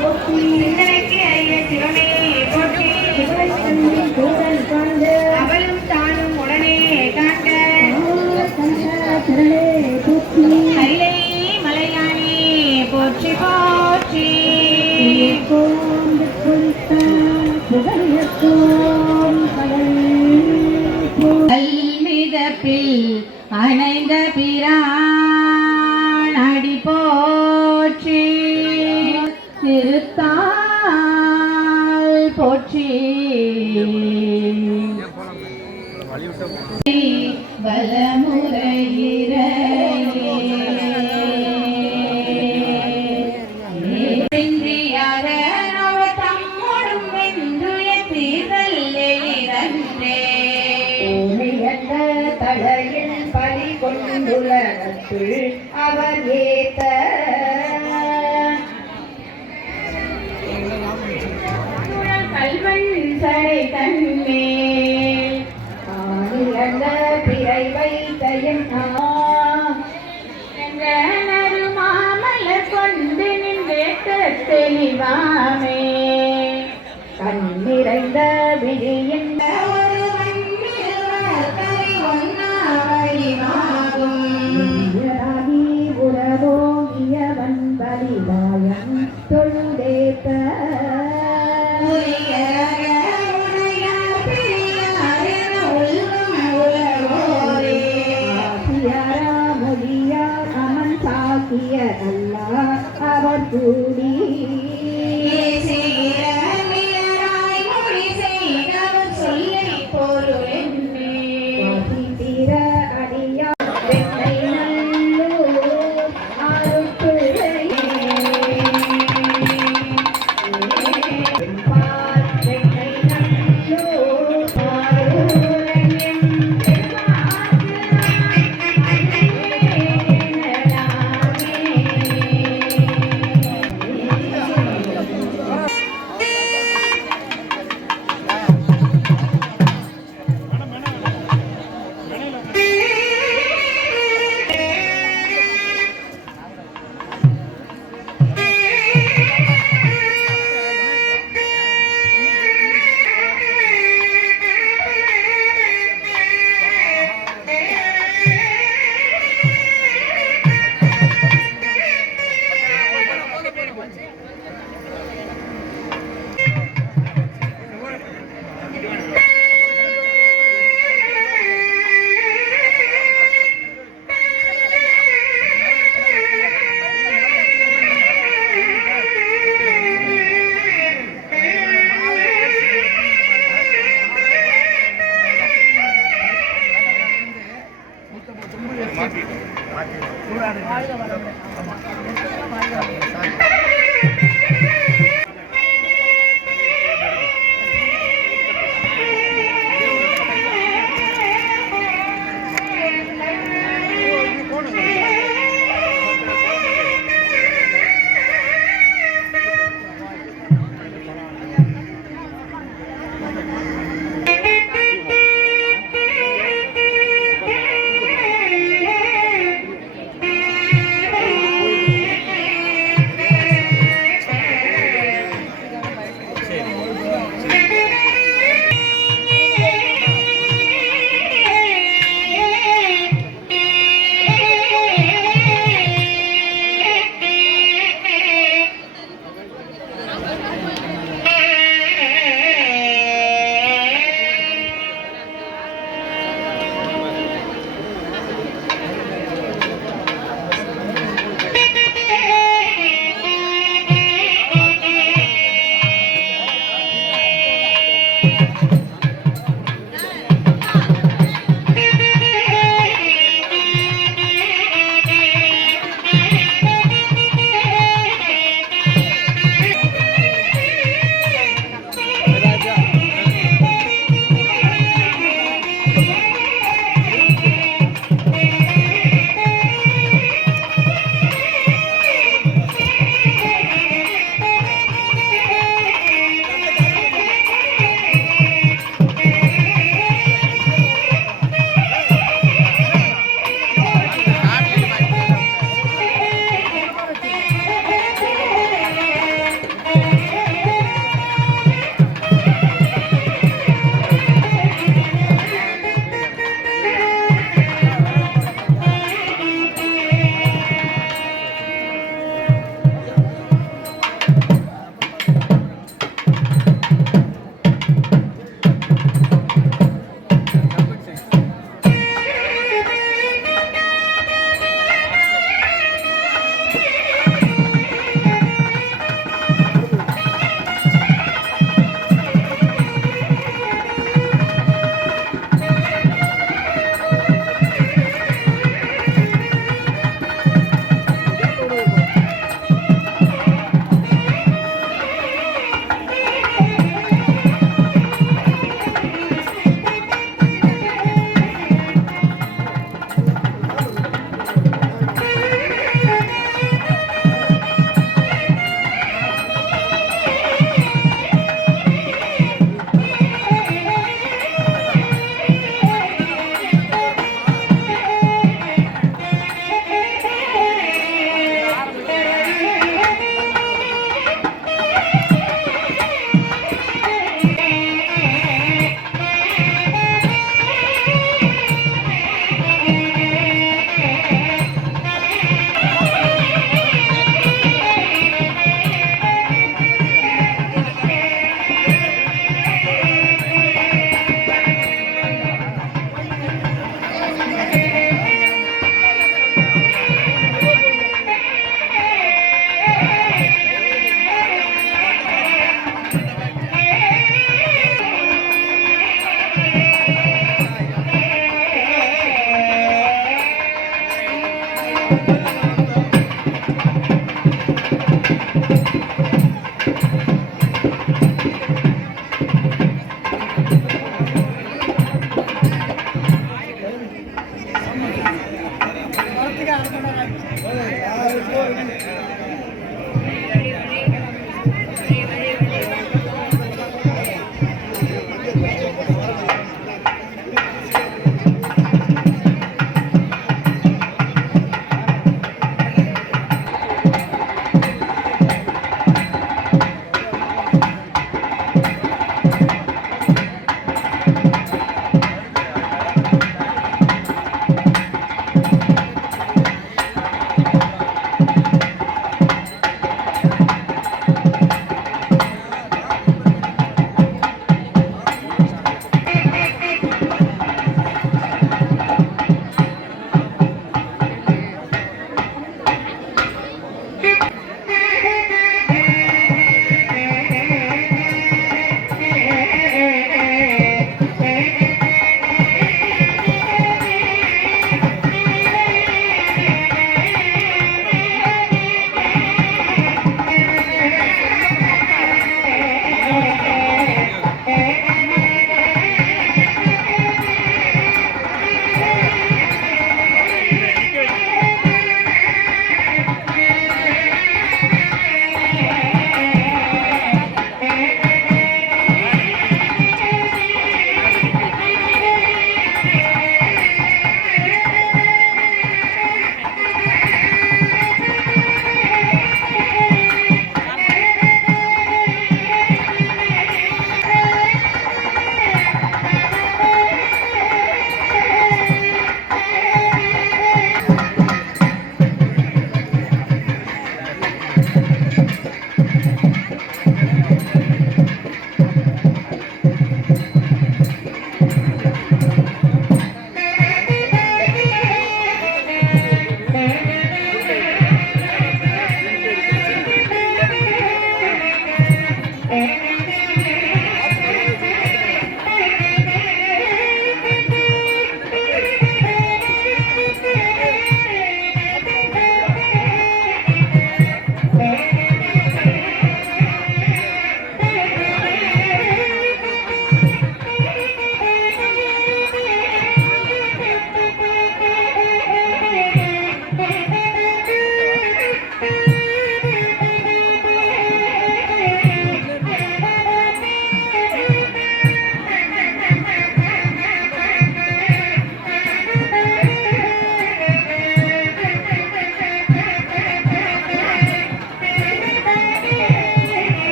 我 நலம் தொழுதேத்த அமன் அவர் கூடி மாற்றி ஆகிட்டு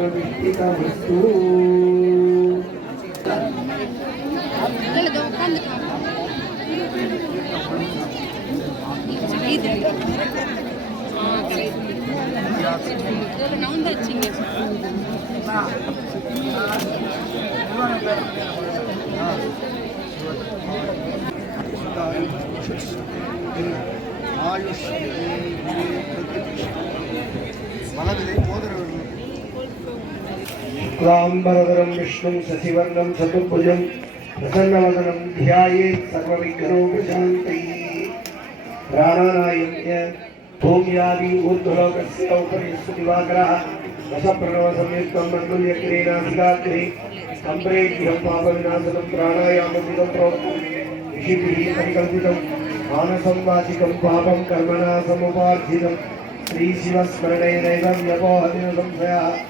பிரவித்திதமஸ்து ஆயுஷ் மனதிலே போதர்கள் राम्बरधरं विष्णुं शशिवर्णं चतुर्भुजं प्रसन्नवदनं ध्यायेत् सर्वविघ्नोपशान्तये। प्राणानायम्य भूम्यादि, ऊर्ध्वलोकस्य उपरि दिवाकरः रसप्रणवसंयुक्तं मण्डुल्यक्रीणासिकाग्रे सम्प्रेभ्यं पापविनाशनं प्राणायाममिदं प्रोक्तं ऋषिभिः परिकल्पितं मानसं वाचिकं पापं कर्मणा समुपार्जितं श्रीशिवस्मरणेनैव व्यपोहति संशयः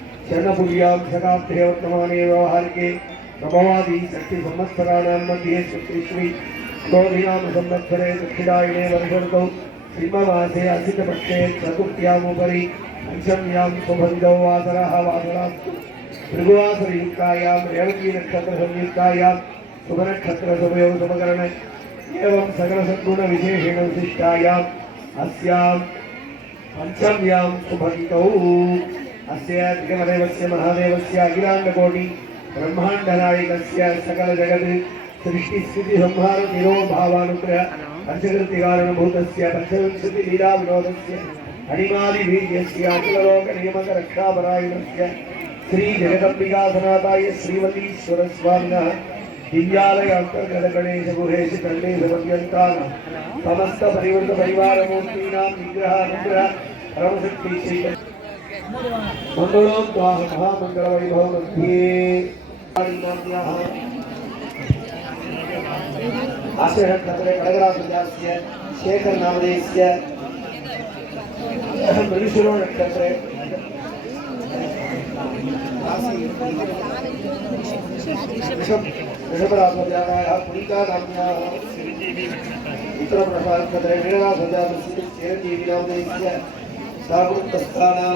शरणपुर्यां शताब्दे वर्तमाने व्यवहारिके षष्टिसंवत्सराणां मध्ये श्री क्रोधिनाम संवत्सरे वर्षर्तौ सिंहमासे असितपक्षे चतुर्थ्यामुपरि पञ्चम्यां शुभविदौ वासरः वासरास्तु भृगुवासरयुक्तायां रेवतीनक्षत्रसंयुक्तायां शुभनक्षत्रशुभयोः शुभकरण एवं सकलसद्गुणविशेषेण विशिष्टायाम् अस्यां అస్యాధికమదేవస్య మహాదేవస్య అఖిలాండకోటి బ్రహ్మాండనాయకస్య సకల జగత్ సృష్టి స్థితి సంహార నిరోభావానుగ్రహ పంచకృతి కారణభూతస్య పంచవింశతి లీలా వినోదస్య అణిమాది వీర్యస్య అఖిలలోక నియమక రక్షాపరాయణస్య శ్రీ జగదంబికా సనాథాయ శ్రీవతీశ్వర స్వామిన దివ్యాలయ అంతర్గత గణేశ గుహేశ గణేశ పర్యంతాన సమస్త పరివృత పరివారమూర్తీనాం విగ్రహానుగ్రహ పరమశక్తి శ్రీ मङ्गलं त्वाह महामङ्गलवैभवमध्ये आश्रयक्षत्रे कडगरासुजास्य शेखरनामदेस्य मृगशिरो नक्षत्रे ऋषभरासुजायाः पुरिकानाम्याः उत्तरप्रसादक्षत्रे वीररासुजातस्य चिरञ्जीविनामदेस्य सागुप्तस्थानां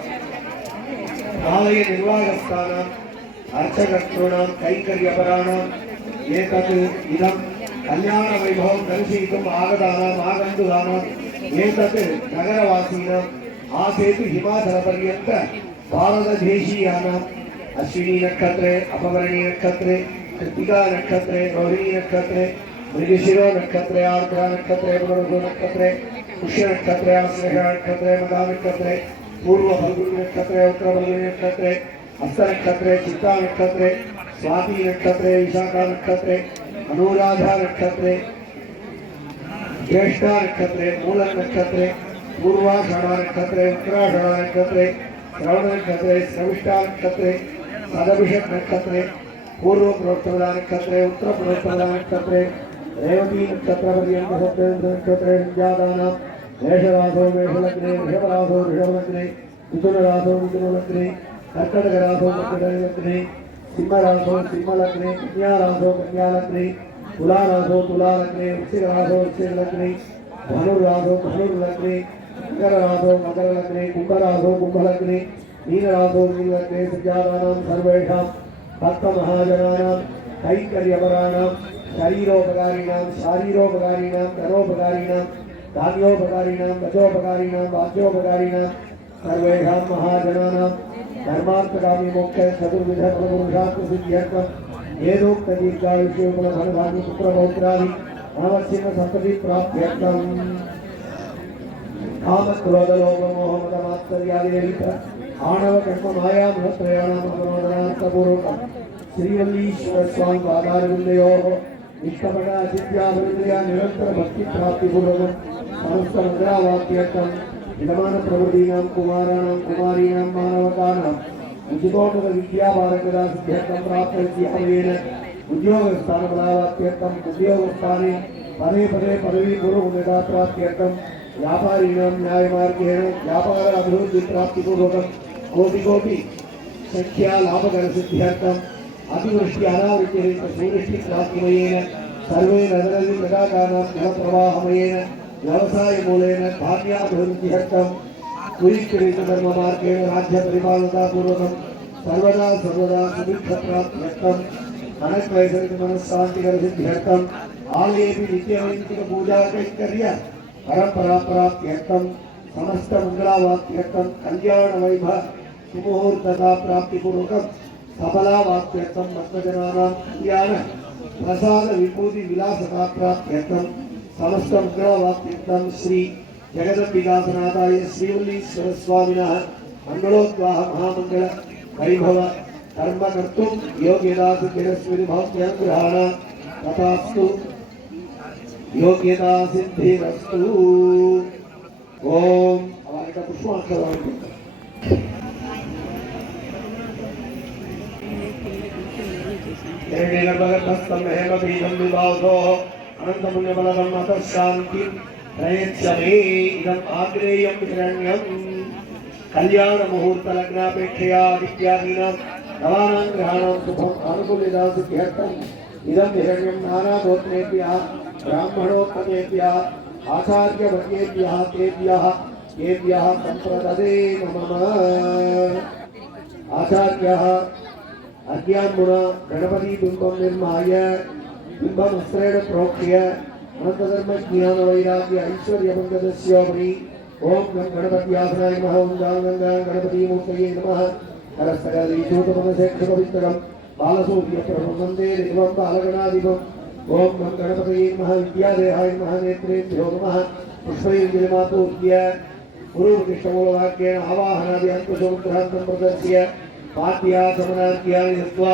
आलयनिर्वाहस्थानाम् अर्चकर्तॄणां कैङ्कर्यपराणाम् एतत् इदं कल्याणवैभवं दर्शयितुम् आगतानाम् आगन्तुकानाम् एतत् नगरवासीनाम् आसेतु हिमाचलपर्यन्त भारतदेशीयानाम् अश्विनी नक्षत्रे अपवर्णी नक्षत्रे कृत्तिका नक्षत्रे रोहिणी नक्षत्रे मृगशिरो नक्षत्रे आर्द्रा नक्षत्रे नक्षत्रे पुष्य नक्षत्रे आश्लेषा नक्षत्रे मदा नक्षत्रे पूर्व नक्षत्रे स्वाति नक्षत्रे विशाखा नक्षत्रे अनुराधा नक्षत्रे ज्येष्ठा नक्षत्रे मूल नक्षत्रे पूर्वाषाढ़ा नक्षत्रे उत्तराषाढ़ा नक्षत्रे श्रवण नक्षत्र श्रविष्ठा नक्षत्रे सदभिषक नक्षत्रे पूर्व प्रोत्तरदा नक्षत्रे उत्तर प्रोत्तरदा नक्षत्रे रेवती नक्षत्र पर्यंत नक्षत्रे संजातानां मेषरासो मेषलग्ने ऋषभरासो ऋषभलग्ने मिथुनरासो मिथुनलग्ने कर्कटकरासो कर्कटकलग्ने सिंहरासो सिंहलग्ने कन्यारासो कन्यालग्ने तुलारासो तुलालग्ने वृश्चिकरासो वृश्चिकलग्ने धनुर्रासो धनुर्लग्ने मकररासो मकरलग्ने कुम्भरासो कुम्भलग्ने मीनरासो मीनलग्ने सुजातानां सर्वेषां भक्तमहाजनानां कैङ्कर्यपराणां शरीरोपकारिणां शारीरोपकारिणां धनोपकारिणां धान्योपकारिणां वचोपकारिणां वाच्योपकारिणां सर्वेषां महाजनानां धर्मार्थकामी मोक्ष चतुर्विध अनवश्यक संपत्ति प्राप्त्यर्थम्। कामक्रोधलोभमोहमदमात्सर्यादिरहित आणव कर्म माया महत्रयाणाम् भक्तिप्राप्तिपूर्वकम् मन्त्रावाक्यर्थम् विधमानप्रभृतीनां कुमाराणां कुमारीणां मानवकानाम् उचितोन्नत विद्यापारकदा सिद्ध्यर्थं प्राप्तविद्यामयेन उद्योगस्थानबलावाप्यर्थम् उद्योगस्थाने पदे पदे पदवीपूर्वमुदा प्राप्त्यर्थं व्यापारिणां न्यायमार्गेण व्यापार अभिवृद्धिप्राप्तिपूर्वकं कोटि कोटि संख्या लाभकरसिद्ध्यर्थम् अतिवृष्टि अनावृष्टिरहित सूवृष्टिप्राप्तिमयेन सर्वे जलप्रवाहमयेन व्यवसायमूलेन धान्याभिवृद्ध्यर्थं कुरीकृतधर्ममार्गेण राज्यपरिपालनापूर्वकं सर्वदा सर्वदा सुभिक्षप्राप्त्यर्थं मनक्लेशरितमनःशान्तिकरसिद्ध्यर्थम् आलयेपि नित्यनैतिकपूजाकैङ्कर्य परम्पराप्राप्त्यर्थं समस्तमङ्गलावाक्यर्थं कल्याणवैभव सुमुहूर्तता प्राप्तिपूर्वकं सफलावाक्यर्थं भक्तजनानां कल्याण प्रसाद विभूति विलासता प्राप्त्यर्थं समस्तमङ्गलावाक्यर्थं श्री जगदम्बिकासनाथाय श्रीवल्लीश्वरस्वामिनः मङ्गलोद्वाह महामङ्गल वैभव कर्म कर्तुं योग्यता सिद्धिरस्मृतिभाग्यग्रहाण तथास्तु योग्यता सिद्धिरस्तु ओम हमारे का पुष्पांजलि भगतस्तम हेमपीठम विभावसोः अनन्तपुण्यबलदम् अतः शान्तिं प्रयच्छ मे इदम् आग्नेयं हिरण्यम्। कल्याणमुहूर्तलग्नापेक्षया विद्यादीनां नवानां ग्रहाणां सुखम् अनुकूलिता सिद्ध्यर्थम् इदं हिरण्यं नानागोत्रेभ्यः, ब्राह्मणोत्तमेभ्यः आचार्यवर्गेभ्यः तेभ्यः तेभ्यः सम्प्रददे नमः आचार्यः अज्ञामुना गणपतिबिम्बं निर्माय बिम्बमस्त्रेण प्रोक्ष्य अनन्तधर्मज्ञानवैराग्य ऐश्वर्यमङ्गदस्योपरि ॐ गं गणपत्यासनाय नमः ॐ गां गङ्गां गणपतिमूर्तये नमः करस्तरादीशोतमनसेक्षपवित्रं बालसूर्यप्रभं वंदे देवं बालगणाधिपम् ॐ गं गणपतये नमः विद्यादेहाय नमः नेत्रेभ्यो नमः पुष्पैर्जलिमापूज्य गुरुकृष्णमूलवाक्येन आवाहनादि अन्तसमुद्रान्तं प्रदर्श्य पाद्याचमनाद्यानि दत्त्वा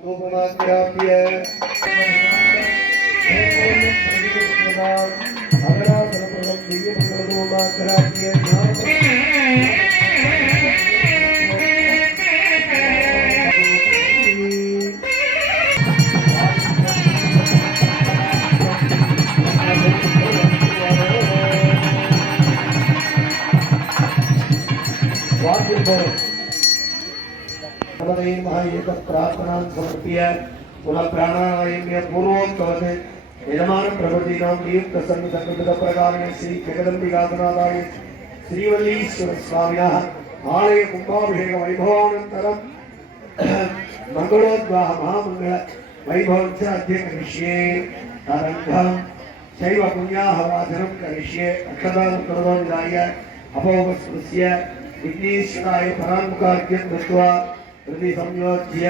உபமாக்கிராபிய அகராசன பிரபலம் செய்யப்படுவது உபமாக்கிராபிய भगवते नमः एतत् समर्प्य। पुनः प्राणायाम्य पूर्वोक्तवत् यजमानं प्रभृतीनां नियुक्तसङ्गसङ्गतप्रकारेण श्री श्रीवल्लीश्वरस्वामिनः आलय कुम्भाभिषेकवैभवानन्तरं मङ्गलोद्वाह महामङ्गल च अद्य करिष्ये तदङ्गं शैव पुण्याः वाचनं करिष्ये। अक्षदानं करोमिदाय अपोपस्पृश्य विघ्नेश्वराय पराङ्मुखार्घ्यं दत्त्वा। हृदि संयोज्य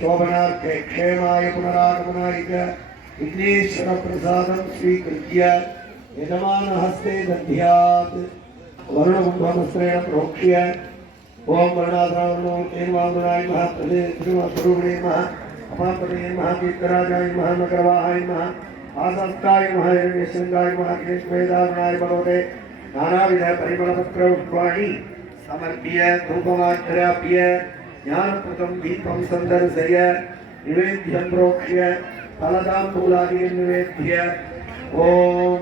शोभनार्थे क्षेमाय पुनरागमनाय च विघ्नेश्वरप्रसादं स्वीकृत्य यजमानहस्ते दध्यात्। वरुणकुम्भमस्त्रेण प्रोक्ष्य। ॐ वर्णाधारणो वाङ्गुनाय नमः प्रदेशरूपिणे नमः अपापदये नमः, कीर्तराजाय नमः नकरवाहाय नमः आसस्ताय नमः, हिरण्यशृङ्गाय नमः कृष्णवेदानाय भगवते नानाविध परिमलपत्र पुष्पाणि समर्प्य धूपमाग्राप्य ज्ञानप्रदं दीपं सन्दर्शय निवेद्यं प्रोक्ष्य फलदाम्बूलादीन् निवेद्य। ॐ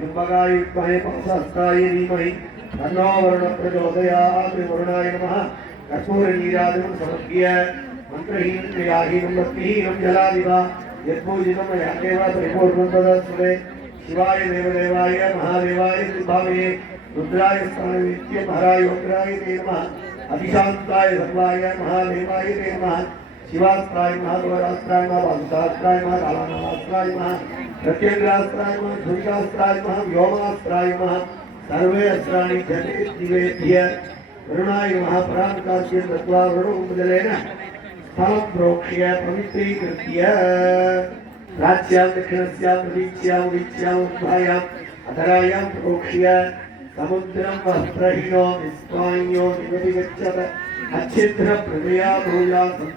कुम्भकाय विद्महे पक्षहस्ताय धीमहि। तन्नो वरुणः प्रचोदयात् वरुणाय नमः। कर्पूरनीराजनं समर्प्य, मन्त्रहीनं क्रियाहीनं भक्तिहीनं, जलादिवा। यत्पूजितं मया देव परिपूर्णं तदस्मरे शिवाय देवदेवाय, महादेवाय भावे रुद्राय स्थाननित्य महाराय रुद्राय ते नमः। अभिशान्ताय सर्वाय महादेवाय ते नमः। शिवास्त्राय महाद्वरास्त्राय महाभागशास्त्राय महाकालानास्त्राय महा प्रत्यङ्गास्त्राय महा धुरिकास्त्राय महा व्योमास्त्राय महा सर्वे अस्त्राणि जले निवेद्य वरुणाय महापराङ्कास्य दत्त्वा वरुणोपजलेन स्थलं प्रोक्ष्य, पवित्रीकृत्य। प्राच्यां दक्षिणस्यां प्रतीच्यां उदीच्यां उद्धायाम् अधरायां प्रोक्ष्य। సముద్రం వస్త్రహీనో విస్వాన్యో నిగతి గచ్చత అచ్ఛిద్ర ప్రజయా భూయాసం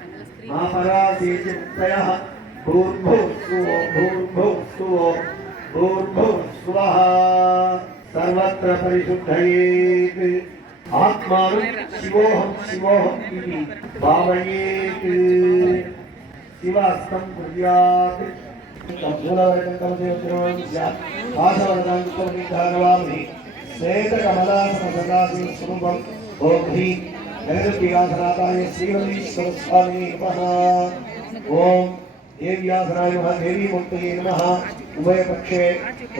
ఆపరాశీచిత్తయ భూర్భో స్వో భూర్భో స్వో భూర్భో స్వః సర్వత్ర పరిశుద్ధయేత్. ఆత్మాను శివోహం శివోహం ఇది భావయేత్. శివాస్తం కుర్యాత్. మూలవర్గం కమతే ఉత్తరవామి స్యాత్ భాషవర్గాంతం నిర్ధారవామి स्वरूपं भोग्हि जगद्विकासनाथाय श्रीवल्लीश्वरस्वामिने नमः। ॐ देव्यासनाय नमः देवीमूर्तये नमः। उभयपक्षे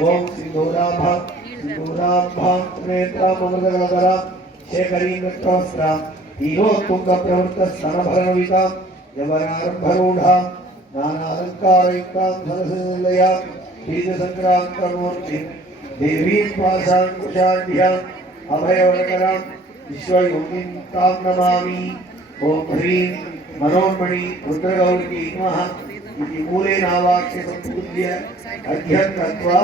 ॐ सिन्दूराभा सिन्दूराभां त्रिनेत्रामृतगलकरा शेखरीन्द्रस्त्रां हीरोत्तुङ्गप्रवृत्तस्तनभरणविकां यवनारम्भरूढां नानालङ्कारयुक्तां सरसनिलया बीजसङ्क्रान्तमूर्तिं देवीं पाशाङ्कुशाढ्याम् अभयवरकरां विश्वयोगिं तां नमामि ॐ ह्रीं मनोन्मणि रुद्रगौरी नमः इति मूले मूलेनावाक्यसम्पूज्य अर्घ्यं दत्त्वा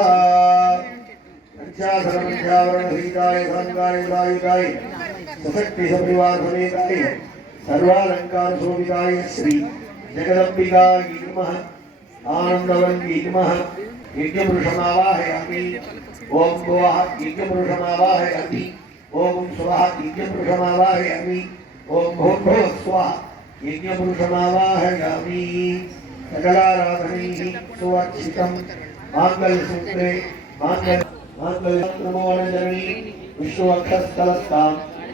पंचाधर्मध्यावरणसहिताय साङ्गाय उदायुधाय सशक्ति सपरिवार समेताय सर्वालंकार शोभिताय श्री जगदम्बिकाय नमः आनन्दवल्ली नमः। यज्ञपुरुषमावाहयामि ॐ भुवः यज्ञपुरुषमावाहयामि ॐ स्वः यज्ञपुरुषमावाहयामि ॐ भूर्भुवः स्वः यज्ञपुरुषमावाहयामि सकलाराधनैः सुवर्क्षितं माङ्गल्यसूत्रे माङ्गल्य माङ्गल्यनमोनजननी विश्ववक्षस्थलस्तां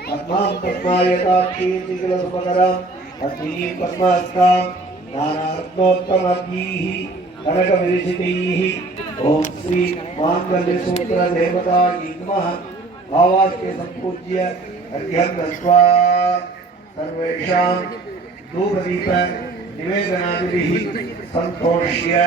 पद्मां पद्मायताक्षीं किलसुपकरां पत्नीं पद्मास्तां नानारत्नोत्तमभ्यैः कनकविरचितैः ॐ श्री माङ्गल्यसूत्रदेवतायै नमः। भावाक्य सम्पूज्य अर्घ्यं दत्वा सर्वेषां धूपदीप निवेदनादिभिः सन्तोष्य।